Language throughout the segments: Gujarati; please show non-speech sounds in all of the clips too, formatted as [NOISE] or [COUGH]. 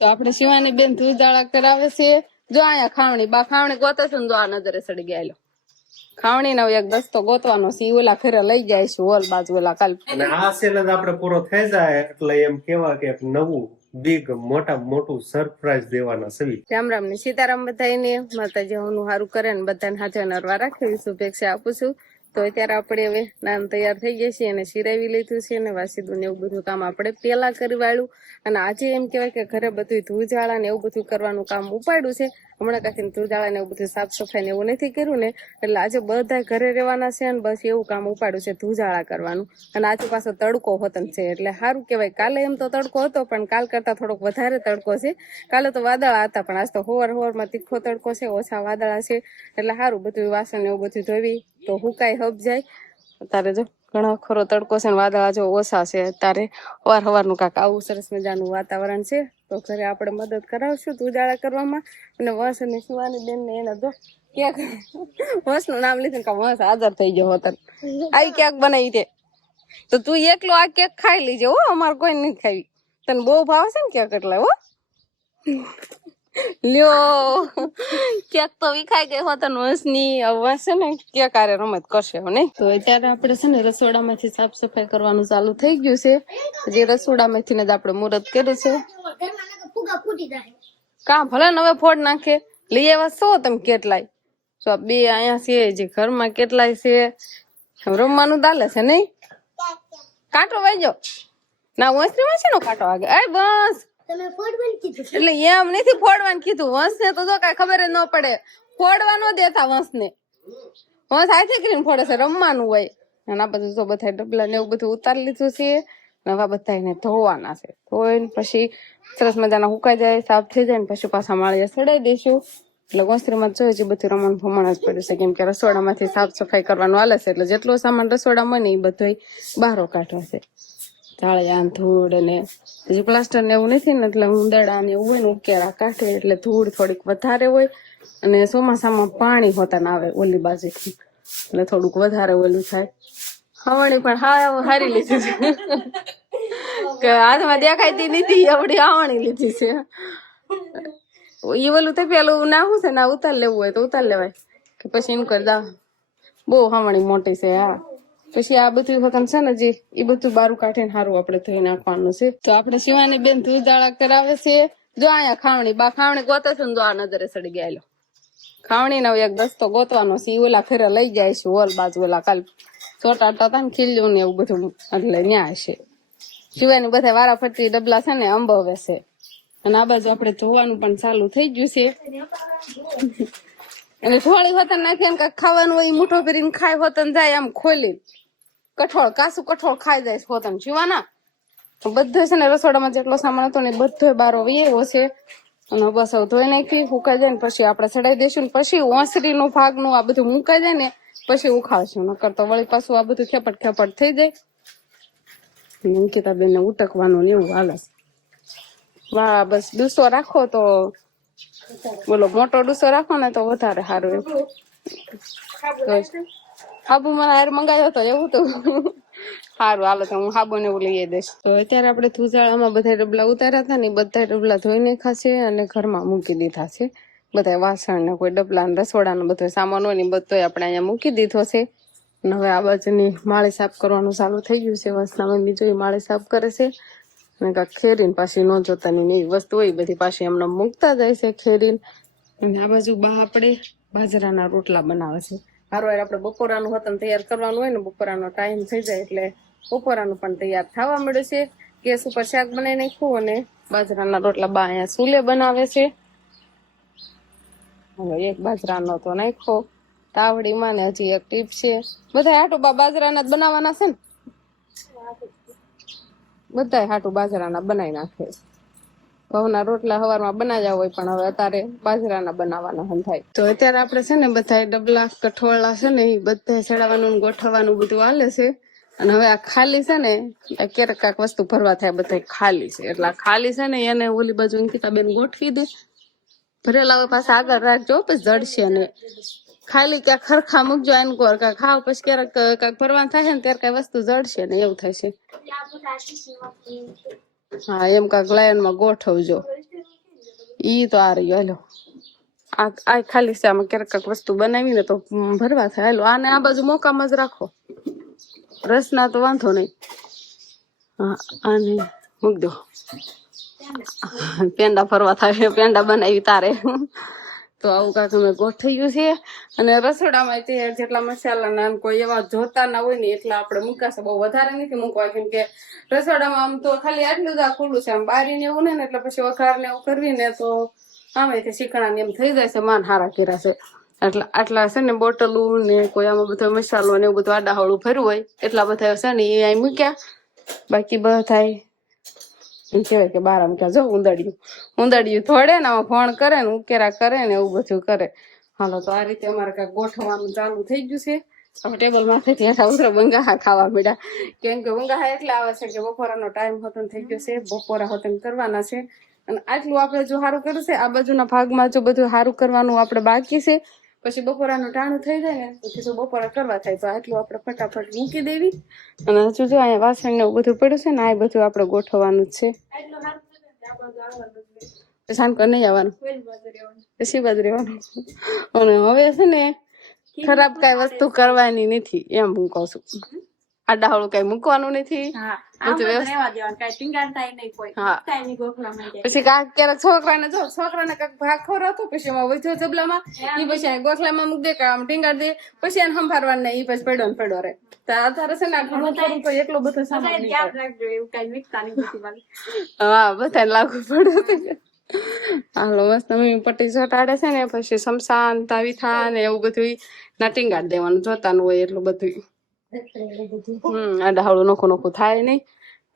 તો આપણે શિવાની બેન ધૂળજાળા કરાવે છે. જો અહીંયા ખાવણી બા ખાવણી ગોતે છે જો આ નજરે સડી ગયા ખાવણી નો એક દસ્તો ગોતવાનો છે ઓલા ફેરે લઈ જાય છે ઓલ બાજુ ઓલા કાલ અને આ સેલ આપણે પૂરો થઈ જાય એટલે એમ કેવા કે નવું બિગ મોટા મોટું સરપ્રાઈઝ દેવાના છે. રામ રામ ને સીતારામ બધાને માતાજી હું સારું કરે ને બધાને હાજર નરવા રાખી. શુભેચ્છા આપું છું. તો અત્યારે આપણે હવે નાન તૈયાર થઈ ગયા છીએ અને સિરાવી લીધું છે અને વાસીદું ને એવું બધું કામ આપણે પેલા કરી વાળ્યું અને આજે એમ કહેવાય કે ઘરે બધું ધૂળઝાળા ને એવું બધું કરવાનું કામ ઉપાડ્યું છે. હમણાં કાંઈ ધૂળઝાળા ને એવું બધું સાફ સફાઈ ને એવું નથી કર્યું ને, એટલે આજે બધા ઘરે રહેવાના છે અને બસ એવું કામ ઉપાડ્યું છે ધૂળઝાળા કરવાનું. અને આજુ પાછો તડકો હોતન છે, એટલે સારું કહેવાય. કાલે એમ તો તડકો હતો, પણ કાલ કરતા થોડોક વધારે તડકો છે. કાલે તો વાદળા હતા, પણ આજ તો હોવાર હોવારમાં તીખો તડકો છે, ઓછા વાદળા છે. એટલે સારું બધું વાસણ એવું બધું ધોવી, તો હુકાય હબ જાય તારે જો ઘણો ખરો તડકો છે ને વાદળા જો ઓછા છે, તારે અવાર હવારનું કાંક આવું સરસ મજાનું વાતાવરણ છે. તો ઘરે આપણે મદદ કરાવશું ઉજાળા કરવામાં. અને વંશ અને શિવાની બેન ને એને જો ક્યાંક વંશનું નામ લીધું કે વંશ હાજર થઈ ગયો હોતન આવી ક્યાંક બનાવી તે. તો તું એકલો આ કેક ખાઈ લીજે હો, અમારે કોઈ નથી ખાવી. તને બહુ ભાવે છે ને કેક એટલે હો. લ્યો. ક્યાંક તો વિખાઈ ગઈ હોત વંશની વંશ છે ને ક્યાં કારે રમત કરશે નહીં? તો અત્યારે આપણે છે ને રસોડામાંથી સાફ સફાઈ કરવાનું ચાલુ થઈ ગયું છે. જે રસોડામાંથી જ આપણે મુહૂર્ત કર્યું છે. કા ભલે ને હવે ફોડ નાખે. લઈ આવ્યા છો તમે કેટલાય? તો બે અહીંયા છે જે ઘરમાં કેટલાય છે રમવાનું ચાલે છે નહીં? કાંટો વાગ્યો. ના, વંશની છે નો કાંટો વાગે આય બસ. એટલે એમ નથી ફોડવાનું કીધું. વંશ ને તો જો ખબર ન પડે. ફોડવા ન દેતા વંશ ને વંશ હાથે કરીને ફોડે છે, રમવાનું હોય. અને આ બધું બધા ડબલા ને એવું બધું ઉતારી લીધું છે. અને બધા એને ધોવાના છે. ધોઈને પછી સરસ મજાના સુકાઈ જાય, સાફ થઈ જાય ને પછી પાછા માળીએ સડાઈ દઈશું. એટલે વસ્ત્રીમાં જોઈએ છે, બધું રમણ ભમણ જ પડ્યું છે. કેમ કે રસોડામાંથી સાફ સફાઈ કરવાનું હાલે છે. એટલે જેટલો સામાન રસોડામાં ને એ બધો બહારો કાઢવા છે. જાળિયા ધૂળ ને હજી પ્લાસ્ટર ને એવું નથી ને એટલે ઉંદરડા ને એવું હોય ને ઉકેળા કાઢે એટલે ધૂળ થોડીક વધારે હોય અને ચોમાસામાં પાણી હોતા આવે ઓલી બાજુથી. એટલે થોડુંક વધારે ઓલું થાય. હવણી પણ હા હારી લીધી છે. કે હાથમાં દેખાતી નથી એવડી આવણી લીધી છે. એ ઓલું તો પેલું નાખું છે ના, ઉતાર લેવું હોય તો ઉતાર લેવાય. કે પછી એમ કરી દા. બહુ હવણી મોટી છે હા પછી આ બધું વતન છે ને જે એ બધું બારું કાઢીને સારું આપણે ધોઈ નાખવાનું છે. તો આપણે શિવાની બેન ધૂળજાળા કરાવે છે. જો અહીંયા ખાવણી બા ખાવણી ગોતે છે ને જો આ નજરે સડી ગયેલો ખાવણી નો એક દસ્તો ગોતવાનો છે. ઈ ઓલા ફેરે લઈ જાય છે ઓલ બાજુ ઓલા કાલ ચોટાડતા હતા ને ખીલ્યું ને એવું બધું એટલે ન્યા છે. શિવાની બધા વારા ફરતી ડબલા છે ને અંબવે છે. અને આ બાજુ આપણે ધોવાનું પણ ચાલુ થઈ ગયું છે. [LAUGHS] અને થોડી હોતન નાખી એમ કાંઈક ખાવાનું હોય મૂઠો કરીને ખાય હોતન જાય આમ ખોલી કઠોળ કાસું કઠોળ ખાઈ જાય છે હોતન જીવાના. બધો છે ને રસોડામાં જેટલો સામાન હતો ને બધો બારો વીએવો છે. અને બસ ધોઈ નાખી સુકાઈ જાય ને પછી આપણે ચડાઈ દઈશું ને પછી ઓસરી નું ભાગનું આ બધું મુકાઈ જાય ને પછી ઉખાડશું. નકર તો વળી પાછું આ બધું ખેપટ ખેપટ થઈ જાય. અંકિતા બેન ને ઉટકવાનું ને એવું હાલે વાહ બસ ડૂસો રાખો તો બોલો મોટો ડૂસો રાખો ને તો વધારે સારું એમ. હાબુ મને હાર મંગાવ્યો હતો, એવું તો. સારું હાલો તો હું હાબુ ને એવું લઈ દઈશ. તો અત્યારે આપણે થુજાળામાં બધા ડબલા ઉતાર્યા હતા ને બધા ડબલા ધોઈ નાખ્યા છે અને ઘરમાં મૂકી દીધા છે. બધા વાસણ ને કોઈ ડબલા ને રસોડા ને બધો સામાન હોય ને બધો આપણે અહીંયા મૂકી દીધો છે. અને હવે આ બાજુની માળી સાફ કરવાનું ચાલુ થઈ ગયું છે. વસના મમ્મી જોઈ માળી સાફ કરે છે. અને કા ખેરીને પાછી ન જોતાની ને એવી વસ્તુ હોય બધી પાછી એમને મૂકતા જાય છે ખેરીને. અને આ બાજુ બા આપણે બાજરાના રોટલા બનાવે છે. હારો આપણે બપોરાનું હતન તૈયાર કરવાનું હોય ને, બપોરાનો ટાઈમ થઈ જાય એટલે બપોરાનું પણ તૈયાર થવા મળે છે. ગેસ ઉપર શાક બનાવી નાખ્યું અને બાજરાના રોટલા બા અહીંયા સૂલે બનાવે છે. હવે એક બાજરાનો તો નાખ્યો. તાવડીમાં ને હજી એક ટીપ છે. બધા હાટુ બા બાજરાના જ બનાવવાના છે ને? બધા હાટુ બાજરાના બનાવી નાખે છે. ઘઉંના રોટલા હવારમાં બનાવ્યા હોય પણ હવે અત્યારે બાજરાના બનાવવાના હન થાય. તો અત્યારે આપણે છે ને બધા ડબલા કઠોળા છે ને એ બધા ચડાવવાનું ગોઠવવાનું બધું હાલે છે. અને હવે આ ખાલી છે ને ક્યારેક કાંક વસ્તુ ભરવા થાય બધા ખાલી છે. એટલે ખાલી છે ને એને ઓલી બાજુ અંકિતા બેન ગોઠવી દે. ભરેલા હોય પાછા આગળ રાખજો પછી જડશે ને. ખાલી ક્યાંક ખરખા મૂકજો એને કોર કાંઈક ખાવ, પછી ક્યારેક કાંઈક ભરવાનું થાય ને ત્યારે કઈ વસ્તુ જડશે ને, એવું થશે હા, એમ કાંઈક લાયનમાં ગોઠવજો. ઈ તો આ રહ્યો, હાલો. આ આ ખાલી છે, આમાં ક્યારેક કાંઈક વસ્તુ બનાવી ને તો ભરવા થાય. હેલો, આને આ બાજુ મોકામાં જ રાખો. રસના તો વાંધો નહીં. હા, આને મૂક દો. પેંડા ફરવા થાય, પેંડા બનાવી તારે. તો આવું કાંક અમે ગોઠવ્યું છે. અને રસોડામાં તે જેટલા મસાલાના કોઈ એવા જોતા ના હોય ને એટલા આપણે મૂકાશે બહુ વધારે નથી મૂકવા, કેમ કે રસોડામાં આમ તો ખાલી આટલું જ આ ખુલ્લું છે. આમ બારીને એવું ને એટલે પછી વઘાર ને એવું કરવી ને તો આમે તે શીખણા ને એમ થઈ જાય છે. માન હારા કર્યા છે. એટલે આટલા છે ને બોટલું ને કોઈ આમાં બધો મસાલો ને એવું બધું આડાહળું ભર્યું હોય, એટલા બધા છે ને એ અહીં મૂક્યા. બાકી બધા એમ કહેવાય કે બાર આમ ક્યાં જો ઉંદડિયું ઉંદડિયું થોડે ને ફોન કરે ને ઉકેરા કરે ને એવું બધું કરે. હાલો, તો આ રીતે અમારે કાંઈક ગોઠવવાનું ચાલુ થઈ ગયું છે. હવે ટેબલમાંથી ત્યાં ઉતરે બંગાહા ખાવા મળ્યા. કેમ કે બંગાહા એટલે આવે છે કે બપોરાનો ટાઈમ હતો થઈ ગયો છે. બપોરા હોતન કરવાના છે. અને આટલું આપણે જો સારું કર્યું છે, આ બાજુના ભાગમાં જો બધું સારું કરવાનું આપણે બાકી છે પછી બપોરાનું ટાણું થઈ જાય ને, પછી જો બપોરા કરવા થાય. તો આટલું આપણે ફટાફટ મૂકી દેવી. અને હજુ જો અહીંયા વાસણ ને બધું પડ્યું છે ને, આ બધું આપણે ગોઠવવાનું જ છે. શાંત નહીં આવવાનું. પછી બાજુ હવે છે ને, ખરાબ કઈ વસ્તુ કરવાની નથી, એમ હું કહું છું. આડાહળું કઈ મૂકવાનું નથી. પછી ક્યારેક છોકરાને જો છોકરાને કાંઈક ભાગ ખવડાવતો પછી એમાં વધ્યો જબલામાં. ઈ પછી આ ગોખલામાં મૂક દે કે આમ ટીંગાડ દે. પછી એને સંભાળવાનું પછી પડ્યો ને પડ્યો રે. તો આ છે ને ઘણું થોડું તો એટલો બધો સામાન હા બધાને લાગુ પડ્યું. હાલો મસ્ત મમ્મી પટ્ટી ચોટાડે છે ને પછી શમશાન તાવીથા ને એવું બધું ના ટીંગાડ દેવાનું જોતાનું હોય એટલું બધું હમ, આ નોખો નોખું થાય નહીં.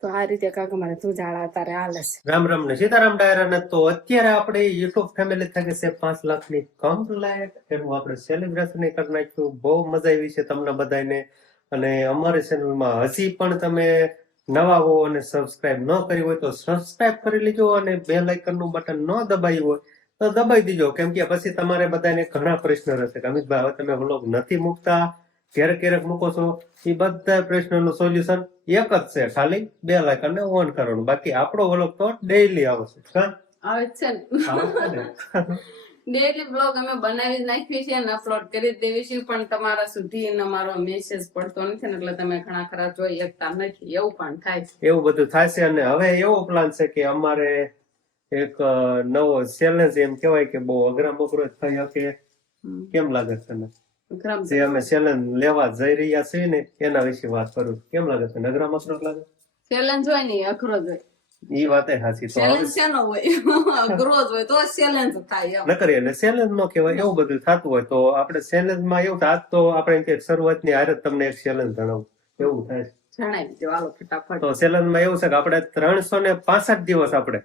તો આ રીતે કાંક મારે તું જાળા તારે હાલે છે. રામ રામ ને સીતારામ ડાયરા ને તો અત્યારે આપણે યુટ્યુબ ફેમિલી થઈ છે પાંચ લાખની કમ્પ્લેટ એનું આપણે સેલિબ્રેશન કરી નાખ્યું. બહુ મજા આવી છે તમને બધાને. અને અમારી ચેનલમાં હજી પણ તમે નવા હો અને સબસ્ક્રાઇબ ન કરી હોય તો સબસ્ક્રાઇબ કરી લેજો અને બે લાઇકનનું બટન ન દબાયું હોય તો દબાઈ દીજો. કેમ કે પછી તમારે બધાને ઘણા પ્રશ્ન રહેશે. કે અમિતભાઈ, હવે તમે વ્લોગ નથી મૂકતા. ક્યારેક ક્યારેક મૂકો છો એ બધા પ્રશ્નનું સોલ્યુશન એક જ છે ખાલી બે લાઇકન ને ઓન કરવાનું. બાકી આપણો વ્લોગ તો ડેઈલી આવશે આવે છે? ડેલી બ્લોગ [LAUGHS] અમે બનાવી જ નાખીએ છીએ અને અપલોડ કરી દેવી છીએ પણ તમારા સુધી અમારો મેસેજ પડતો નથી એટલે તમે ઘણા ખરા જોઈ શકતા નથી. એવું પણ થાય છે. એવું બધું થશે અને હવે એવો પ્લાન છે કે અમારે એક નવો ચેલેન્જ એમ કહેવાય કે બહુ અઘરા બગરો થઈ શકે. કેમ લાગે છે જે અમે ચેલેન્જ લેવા જઈ રહ્યા છીએ ને એના વિશે વાત કરું. કેમ લાગે છે? અઘરા મકરો લાગે? ચેલેન્જ હોય ને અઘરો જ હોય. એ વાત સાચી તો ચેલેન્જ શેનો હોય? [LAUGHS] અઘરો જ હોય તો ચેલેન્જ થાય એમ. ન કરીએ અને ચેલેન્જ નો કહેવાય એવું બધું થતું હોય. તો આપણે ચેલેન્જમાં એવું આજ તો આપણે કે શરૂઆતની હારે જ તમને એક ચેલેન્જ જણાવું. એવું થાય. જણાવી દો હાલો ફટાફટ. તો ચેલેન્જમાં એવું છે કે આપણે ત્રણસો ને પાસઠ દિવસ આપણે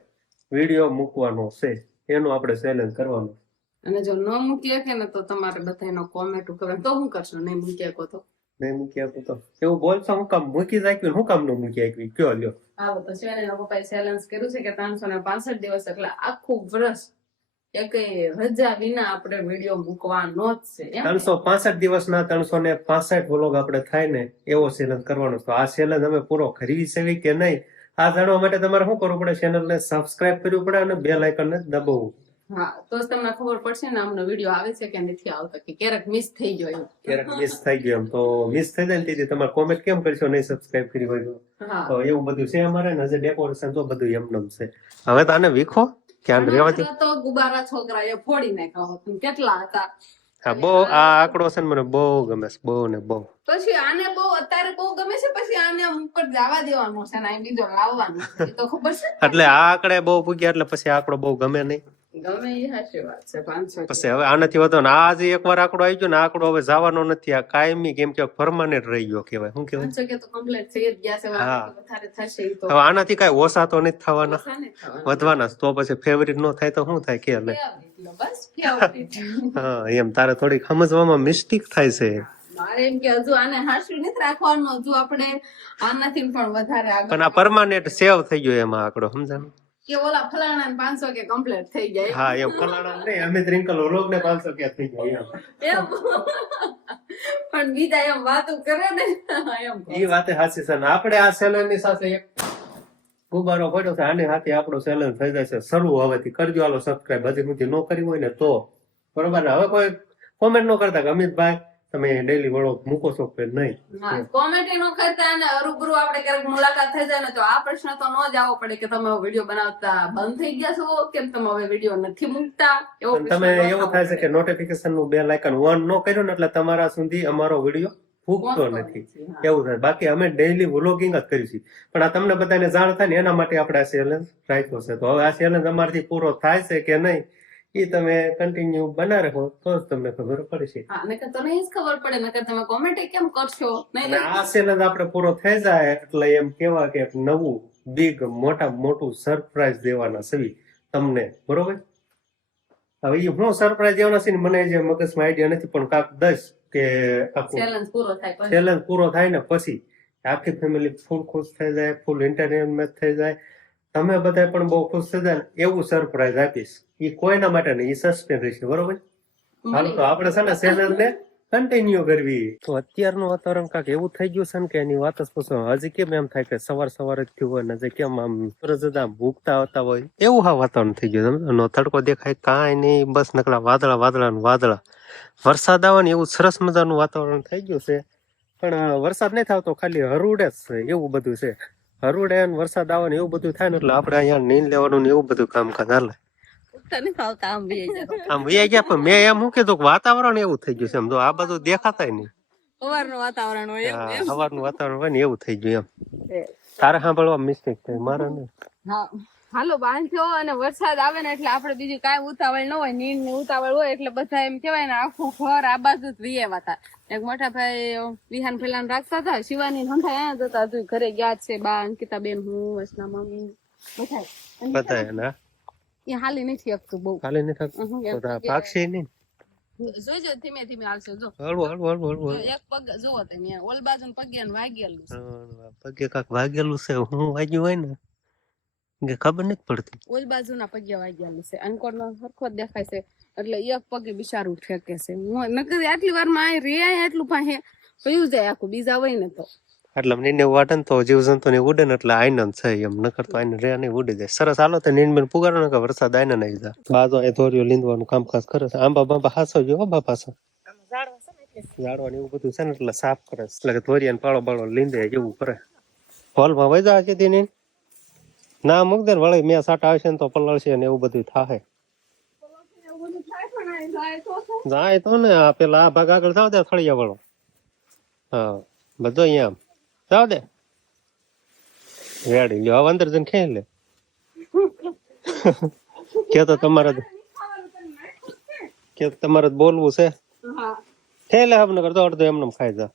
વીડિયો મૂકવાનો છે. એનું આપણે ચેલેન્જ કરવાનું અને જો ન મૂકી કે ને તો તમારે બધાનો કોમેન્ટ ઉપર તો હું કરશો? નહીં મૂકી શકો તો? નહીં મૂકી શકો તો. એવું બોલશો હું કામ મૂકી રાખ્યું હું કામ ન મૂકી આપ્યું કયો લ્યો? હા તો શેને એના પપ્પાએ ચેલેન્જ કર્યું છે કે ત્રણસો ને પાસઠ દિવસ એટલે આખું વર્ષ એક રજા વિના આપણે વીડિયો મૂકવાનો જ છે ત્રણસો પાસઠ દિવસના ત્રણસો ને પાસઠ વ્લોગ આપણે થાય ને એવો ચેલેન્જ કરવાનો તો આ ચેલેન્જ અમે પૂરો ખરીદી છે કે નહીં? આ જાણવા માટે તમારે શું કરવું પડે? ચેનલ ને સબસ્ક્રાઇબ કરવું પડે અને બે લાઇકન ને દબાવવું હા તો જ તમને ખબર પડશે ને આમનો વીડિયો આવે છે કે નથી આવતો કે ક્યારેક મિસ થઈ ગયો એમ. ક્યારેક મિસ થઈ ગયો એમ. તો મિસ થઈ જાય ને તેથી તમારે કોમેન્ટ કેમ કરશો? નહીં સબસ્ક્રાઇબ કરી હોય તો. એવું બધું છે અમારે ને હજી ડેકોરેશન તો બધું એમનેમ છે. હવે તો આને વીખો? ક્યાં રહેવા તો ગુબારા છોકરા એ ફોડી નાખ્યા કેટલા હતા. હા બહુ આ આંકડો છે મને બહુ ગમે છે બહુ ને બહુ. પછી આને બહુ અત્યારે બહુ ગમે છે પછી આને ઉપર જવા દેવાનો છે ને બીજો લાવવાનો તો ખબર છે એટલે આ આંકડે બહુ પૂગ્યા એટલે પછી આંકડો બહુ ગમે નહીં. ગમે એ હાચી વાત છે પાંચસો પછી હવે આનાથી વધુ ને આ જે એકવાર આંકડો આવી ગયો ને આંકડો હવે જવાનો નથી આ કાયમી કેમ કે પરમાનન્ટ રહી ગયો કેવાય શું કહેવાય? પાંચસો કે તો કમ્પ્લીટ થઈ જ ગયા છે હા. વધારે થશે તો. હવે આનાથી કઈ ઓછા તો નથી થવાના. વધવાના તો પછી ફેવરિટ નો થાય તો શું થાય કે લે બસ હા એમ તારે થોડીક સમજવામાં મિસ્ટેક થાય છે. મારે એમ કે હજુ આને હાંસવી નથી રાખવાનું હજુ આપણે આનાથી પણ વધારે આગળ પણ આ પરમાનન્ટ સેવ થઈ ગયો એમાં આંકડો સમજાણું? કે ઓલા ફલાણા પાંચસો કે કમ્પ્લીટ થઈ જાય હા એ ફલાણા નહીં અમે ત્રિંકલ ઓલોગ ને પાંચસો કે થઈ જાય એમ. પણ બીજા એમ વાતો કરે ને. એમ એ વાતે સાચી છે ને આપણે આ સેલરની સાથે એક ગુબારો પડ્યો છે આની હાથે આપણો સેલન થઈ જાય છે. શરૂ હવેથી કરજો હાલો સબસ્ક્રાઇબ હજી સુધી ન કર્યું હોય ને તો. બરોબર ને? હવે કોઈ કોમેન્ટ ન કરતા કે અમિતભાઈ તમે ડેલી વળો મૂકો છો કે નહીં કોમેન્ટ નો કરતા અને રૂબરૂ આપણે ક્યારેક મુલાકાત થઈ જાય ને તો આ પ્રશ્ન તો ન જ આવો પડે કે તમે વીડિયો બનાવતા બંધ થઈ ગયા છો? કેમ તમે હવે વીડિયો નથી મૂકતા? એવો તમે એવો થાય છે કે. નોટિફિકેશનનું બેલ આઇકન ઓન ન કર્યું ને એટલે તમારા સુધી અમારો વીડિયો ફૂકતો નથી. એવું થાય. બાકી અમે ડેઈલી વ્લોગિંગ જ કરીશું પણ આ તમને બધાને જાણ થાય ને એના માટે આપણે આ ચેલેન્જ રાખ્યો છે. તો હવે આ ચેલેન્જ અમારથી પૂરો થાય છે કે નહીં? એ તમે કન્ટિન્યુ બના રાખો તો જ તમને ખબર પડશે. હા નકર તો નહીં જ ખબર પડે નકર તમે કોમેન્ટ કેમ કરશો? આ ચેલેન્જ આપણે પૂરો થઈ જાય એટલે એમ કેવા કે નવું બિગ મોટા મોટું સરપ્રાઈઝ દેવાના છે તમને બરોબર? હવે એ હું સરપ્રાઈઝ દેવાના છે ને મને જે મગજમાં આઈડિયા નથી પણ કાક દસ કે આખું ચેલેન્જ પૂરો થાય પછી. ચેલેન્જ પૂરો થાય ને પછી આખી ફેમિલી ફૂલ ખુશ થઈ જાય ફૂલ એન્ટરટેનમેન્ટ થઈ જાય તમે બધા પણ બહુ ખુશ થતા એવું સરપ્રાઈઝ આપીશ. એ કોઈના માટે નહીં એ સસ્પેન્ડ રહેશે બરોબર હાલ તો આપણે છે ને ચેલેન્જ ને કન્ટિન્યુ કરવી. તો અત્યારનું વાતાવરણ કાંક એવું થઈ ગયું છે ને કે એની વાત જ પૂછો. હજી કેમ એમ થાય કે સવાર સવાર જ થયું હોય ને હજી કેમ આમ સૂરજ આમ ભૂગતા આવતા હોય? એવું હા વાતાવરણ થઈ ગયું? નો તડકો દેખાય કાંઈ નહીં બસ નકલા વાદળા વાદળા ને વાદળા. વરસાદ આવે ને એવું સરસ મજાનું વાતાવરણ થઈ ગયું છે. પણ વરસાદ નહીં થતો ખાલી હરુડે જ છે એવું બધું છે. હરુડે ને વરસાદ આવે ને એવું બધું થાય ને એટલે આપણે અહીંયા નીન લેવાનું ને એવું બધું કામકાજ હાલે. આમ આમ ગયા પણ મેં એમ હું કીધું કે વાતાવરણ એવું થઈ ગયું છે એમ. તો આ બધું દેખાતાય નહીં. સવારનું વાતાવરણ હોય એમ, સવારનું વાતાવરણ હોય ને એવું થઈ ગયું એમ. તારે સાંભળવા મિસ્ટેક થઈ મારે હા. હાલો બાંધ્યો અને વરસાદ આવે ને એટલે આપણે બીજું કાંઈ ઉતાવળ ન હોય. નીંદ ને ઉતાવળ હોય એટલે બધા એમ કહેવાય ને આખું ઘર આ બાજુ જ વિયેવા હતા એક મોટા ભાઈ વિહાન ફેલાન રાખતા હતા. શિવાની હંઠાય હંઠા જતા તું ઘરે ગયા છે બા અંકિતા બેન હું વસના મમ્મી બધાય. એ હાલી નથી શકતું બહુ. હાલી બધા પગે- પાકશે નહીં જોઈજો ધીમે ધીમે હાલશે જો. હળવું હળવું હળવું હળવું એક પગ જોવો તમે ઓલ બાજુ પગે વાગેલું પગે કાક વાગેલું છે. હું વાગ્યું હોય ને કે ખબર નથી પડતી. ઓલ બાજુના પગે વાગ્યા છે અનકોડનો સરખો જ દેખાય છે. એટલે એક પગે બિચારું ઠેકે છે. નકર આટલી વારમાં આ રે આયા એટલું પાસે પયું જાય આખું. બીજા હોય ને તો. એટલે નીને વાટન તો જીવ જંતુ ને ઉડે ને એટલે આનંદ છે એમ. નકર તો આઈને રે ને ઉડી જાય. સરસ હાલો તો નીન બેન પુગારો ને કે વરસાદ આઈને નહીં જાય. બાજો એ ધોરીઓ લીંદવાનું કામકાજ કરે છે. આંબા બાંબા હાસો જો બાપા પાછા ઝાડવાનું એવું બધું છે ને એટલે સાફ કરે એટલે ધોરિયા ને પાળો બાળો લીંદે એવું કરે. હોલમાં વૈજા છે તેની ના મૂક દે વળી મેં સાટ આવશે ને તો પલળશે ને એવું બધું થાય જાય તો ને આ પેલા આ ભાગ આગળ જાવ દે થળિયા વાળો હા બધો અહીંયા જાવ દે. રેડી લ્યો હવે અંદર જઈને ખેલ લે. [LAUGHS] કે તો તમારે કે તમારે બોલવું છે. હા. ખેલે હબ નગર તો અડધો એમને ખાઈ જા.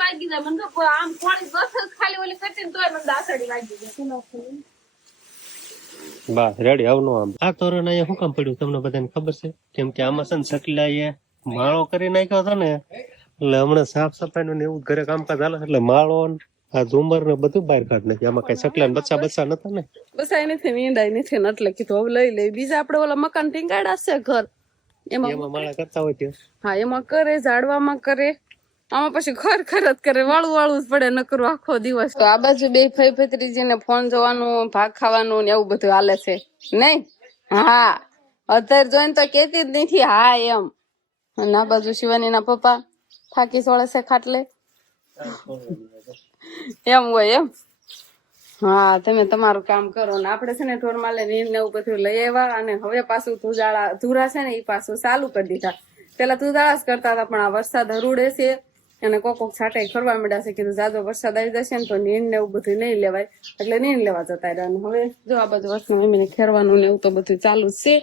વાગી જાય. મને તો આમ થોડી બસ ખાલી ઓલી કટીને તોય મને દાસડી વાગી જાય. બસ રેડી આવનો આમ. આ તોરણ અહીંયા શું કામ પડ્યું? તમને બધાને ખબર છે? કેમ કે આમાં છે ને સકલાએ માળો કરી નાખ્યો હતો ને એટલે હમણાં સાફ સફાઈ નું એવું ઘરે કામકાજ હાલે. એટલે માળો આ ઝુમર ને બધું બહાર કાઢ નાખ્યું. આમાં કઈ સકલા ને બચ્ચા બચ્ચા નતા ને? બસ આ નથી મીંડાય નથી ને એટલે કીધું હવે લઈ લે બીજા આપણે ઓલા મકાન ટીંગાડા છે ઘર. એમાં એમાં માળા કરતા હોય ત્યાં? હા એમાં કરે ઝાડવામાં કરે. આમાં પછી ખર ખરત કરે, વાળું વાળું જ પડે, નકર આખો દિવસ. તો આ બાજુ બે ભાઈ ભત્રીજીને ફોન જોવાનું, ભાગ ખાવાનું ને એવું બધું હાલે છે. નહીં? હા. અત્યારે જોઈને તો કેતી જ નથી, હા એમ. અને આ બાજુ શિવાની ના પપ્પા થાકી સોળે છે ખાટલે. એમ હોય એમ. હા, તમે તમારું કામ કરો ને આપણે છે ને ઢોરમાલે નીર ને એવું બધું લઈ આવ્યા અને હવે પાછું ધુજાળા, ધુરા છે ને એ પાછું ચાલુ કરી દીધા. પેલા તુજાળા જ કરતા હતા, પણ આ વરસાદ હરુડે છે. અને કોક કોક છાંટાઈ ફરવા મળ્યા છે કીધું જાજો વરસાદ આવી જશે ને તો નીંદ ને એવું બધું નહીં લેવાય. એટલે નીંદ લેવા જતા રહ્યા. હવે જો આ બધું વસ્તુ એમને ખેરવાનું ને એવું તો બધું ચાલુ છે.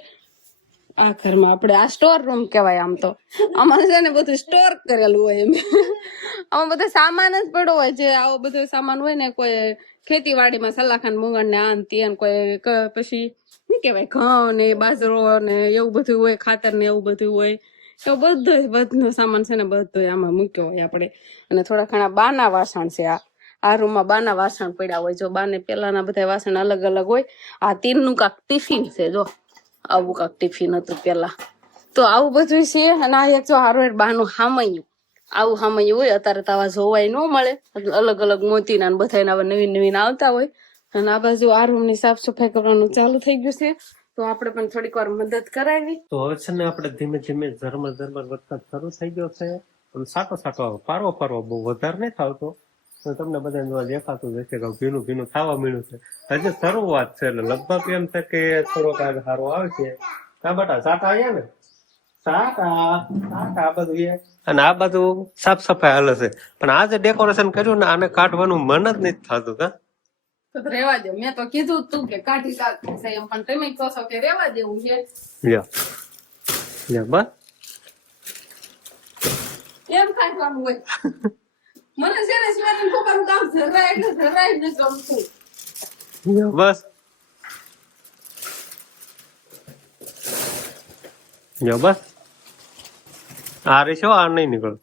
આ ઘરમાં આપણે આ સ્ટોર રૂમ કહેવાય આમ તો. આમાં છે ને બધું સ્ટોર કરેલું હોય એમ. આમાં બધો સામાન જ પડ્યો હોય જે આવો બધો સામાન હોય ને કોઈ ખેતીવાડીમાં સલાખાન મુંગણ ને આન તે ને કોઈ પછી, શું કહેવાય, ઘઉં ને બાજરો ને એવું બધું હોય, ખાતર ને એવું બધું હોય. એવું બધું બધનો સામાન છે ને બધો આમાં મૂક્યો હોય આપણે. અને થોડા ઘણા બાના વાસણ છે આ. આ રૂમમાં બાના વાસણ પડ્યા હોય. જો બાને પેલાના બધા વાસણ અલગ અલગ હોય. આ તીરનું કાંક ટિફિન છે, જો. આવું કાંક ટિફિન હતું પેલા તો આવું બધું છે. અને આ એક જો હારો બાનું હામયું. આવું હામયું હોય, અત્યારે તો આવા જોવાય ન મળે. અલગ અલગ મોતીના ને બધાના આવા નવીન નવીન આવતા હોય. અને આ બાજુ આ રૂમની સાફ સફાઈ કરવાનું ચાલુ થઈ ગયું છે. તો આપણે પણ થોડીક વાર મદદ કરાવી. તો હવે છે ને આપણે ધીમે ધીમે ઝરમર ઝરમર વરસાદ શરૂ થઈ ગયો છે. અને સાટો સાટો આવે પારવો પારવો બહુ વધારે નહીં થતો તમને બધા જોવા દેખાતું જ હશે કે ભીનું ભીનું થવા મળ્યું છે. હજી શરૂઆત છે એટલે લગભગ એમ છે કે થોડોક આગ સારો આવશે હા બટા સાટા આવ્યા ને? સાટા સાટા આ બધું અને આ બધું સાફ સફાઈ હાલે છે. પણ આ જે ડેકોરેશન કર્યું ને આને કાઢવાનું મન જ નથી થતું, કા? રેવા દો. મેં તો કીધું જ તું કે કાઢી કાઢશે એમ પણ તમે કહો છો કે રેવા દેવું છે. લ્યો. લ્યો બસ એમ કાઢવાનું હોય? મને છે ને શિવાની પપ્પાનું કામ જરાય એટલે જરાય ન ગમતું. લ્યો બસ. લ્યો બસ. આ રે શું આ નહીં નીકળે.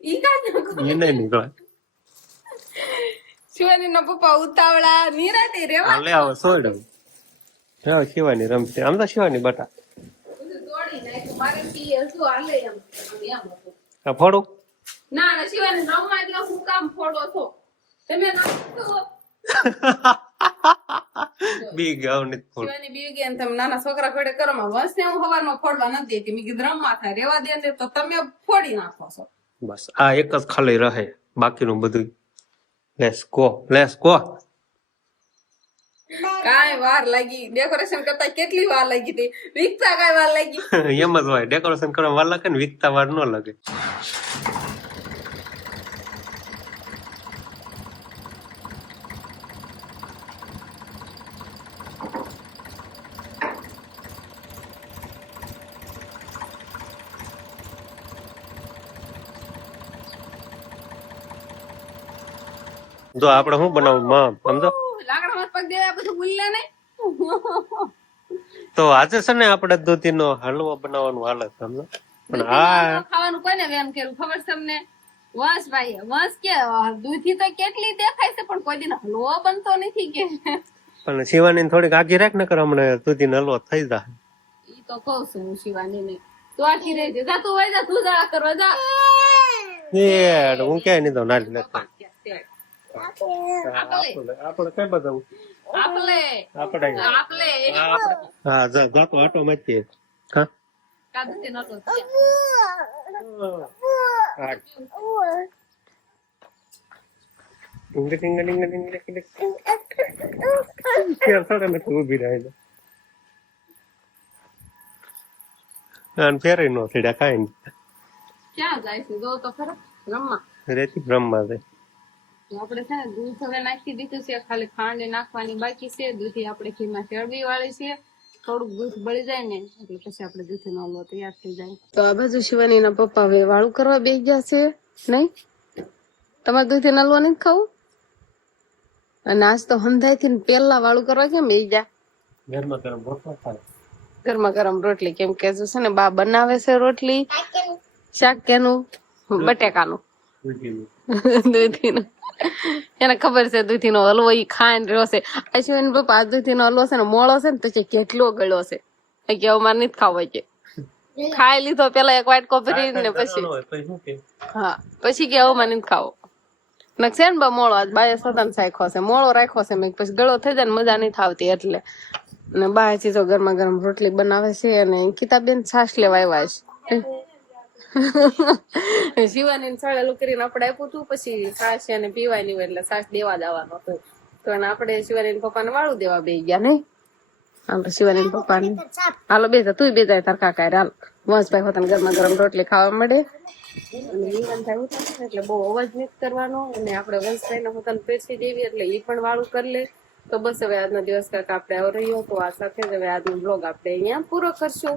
ઈ કાઢ એ નહીં નીકળે. શિવાની ના પપ્પા ઉતાવળા નિરાતે રેવા હાલે આવો સોયડ. હા શિવાની રમશે. આમ તો શિવાની બટા. આ ફોડું. ના ના શિવાની રમવા દો હું કામ ફોડો છો? તમે બી ગાવ નથી ફોડ. શિવાની બીવી ગયા તમે નાના છોકરા ઘોડે કરો માં વંશ ને હું સવારમાં ફોડવા નથી દેતી મેં કીધું રમવા થાય રેવા દે તો તમે ફોડી નાખો છો. બસ આ એક જ ખાલી રહે બાકીનું બધું લેસ ગો લેસ ગો કાય વાર લાગી. ડેકોરેશન કરતા કેટલી વાર લાગી હતી? વિકતા કાય વાર લાગી? [LAUGHS] એમ જ હોય. ડેકોરેશન કરવા વાર લાગે ને વિકતા વાર ન લાગે. જો આપણે શું બનાવું? માં સમજો? તો આજે છે ને આપણે દૂધીનો હલવો બનાવવાનું હાલે સમજો? પણ આ ખાવાનું કોને વેમ કર્યું? ખબર છે તમને વંશ ભાઈ વંશ કે દૂધી તો કેટલી દેખાય છે પણ કોઈ દિન હલવો બનતો નથી કે. પણ શિવાની થોડીક આગી રાખ ને કર દૂધી દૂધીનો હલવો થઈ જાય. ઈ તો કહું છું હું શિવાની ને તું આખી રહેજે. જા તું વઈ જા તું જા કરવા જા. એ હું કે નહીં તો નાલી નથી આપલે આપણે આપણે કઈ બતાવું આપલે આપણે આપલે હા જા જાતો આટો મારીએ હા કાદુથી નતો હા. ડીંગ ડીંગ ડીંગ ડીંગ ડીંગ ડીંગ. ફેર થોડે નથી ઊભી રહે છે. આને ફેરે નો થયા કાંઈ નહીં ક્યાં જાય છે જો આપણે છે ને દૂધ હવે નાખી દીધું છે ખાલી ખાંડ નાખવાની બાકી છે. દૂધી આપણે ઘીમાં ચડવી વાળી છે. થોડુંક દૂધ બળી જાય ને એટલે પછી આપણે દૂધ નો હલવો તૈયાર થઈ જાય. તો આ બાજુ શિવાની ના પપ્પા હવે વાળું કરવા બેસી ગયા છે નહીં? તમારે દૂધ ના હલવો નહીં ખાવું? અને આજ તો હંધાઈ થી પેલા વાળું કરવા કેમ બેસી ગયા? ઘરમાં ગરમ રોટલા થાય ગરમા ગરમ રોટલી કેમ કે છે ને બા બનાવે છે રોટલી શાક કેનું બટેકાનું. [LAUGHS] દૂધીનું. એને ખબર છે દૂધીનો હલવો ઈ ખાઈને રહ્યો છે. અશ્વિન પપ્પા આ દૂધીનો હલવો છે ને મોળો છે ને તો છે કેટલો ગળ્યો છે. કે અમારે નથી ખાવો છે ખાઈ લીધો પેલા એક વાટકો ભરી ને પછી? હા પછી કે હવે મને ખાવો. નકશે ને બા મોળો આજ બાય સદન સાયખો છે. મોળો રાખ્યો છે મેં પછી ગળો થઈ જાય ને મજા નહીં થાવતી એટલે. ને બા ચીજો ગરમા ગરમ રોટલી બનાવે છે અને કિતાબેન છાશ લેવા આવ્યા છે. શિવાની સાળેલું કરીને આપણે આપ્યું હતું પછી છાશ ને પીવાની હોય એટલે સાસ દેવા જવાનો હતો. તો આપણે શિવાની પપ્પાને વાળું દેવા બે ગયા નહીં. આપણે શિવાની પપ્પાને હાલો બે તું બે જાય તાર કાકા હાલ, વંશભાઈ હોતાને ગરમા ગરમ રોટલી ખાવા મળે. જીવન થાય એટલે બહુ અવાજ મિક્સ કરવાનો. અને આપણે વંશભાઈ ને પોતાને પેસી દેવી, એટલે એ પણ વાળું કરી લે. તો બસ હવે આજનો દિવસ કાંઈક આપણે રહ્યો તો આ સાથે જ હવે આજનો બ્લોગ આપણે અહીંયા પૂરો કરશું.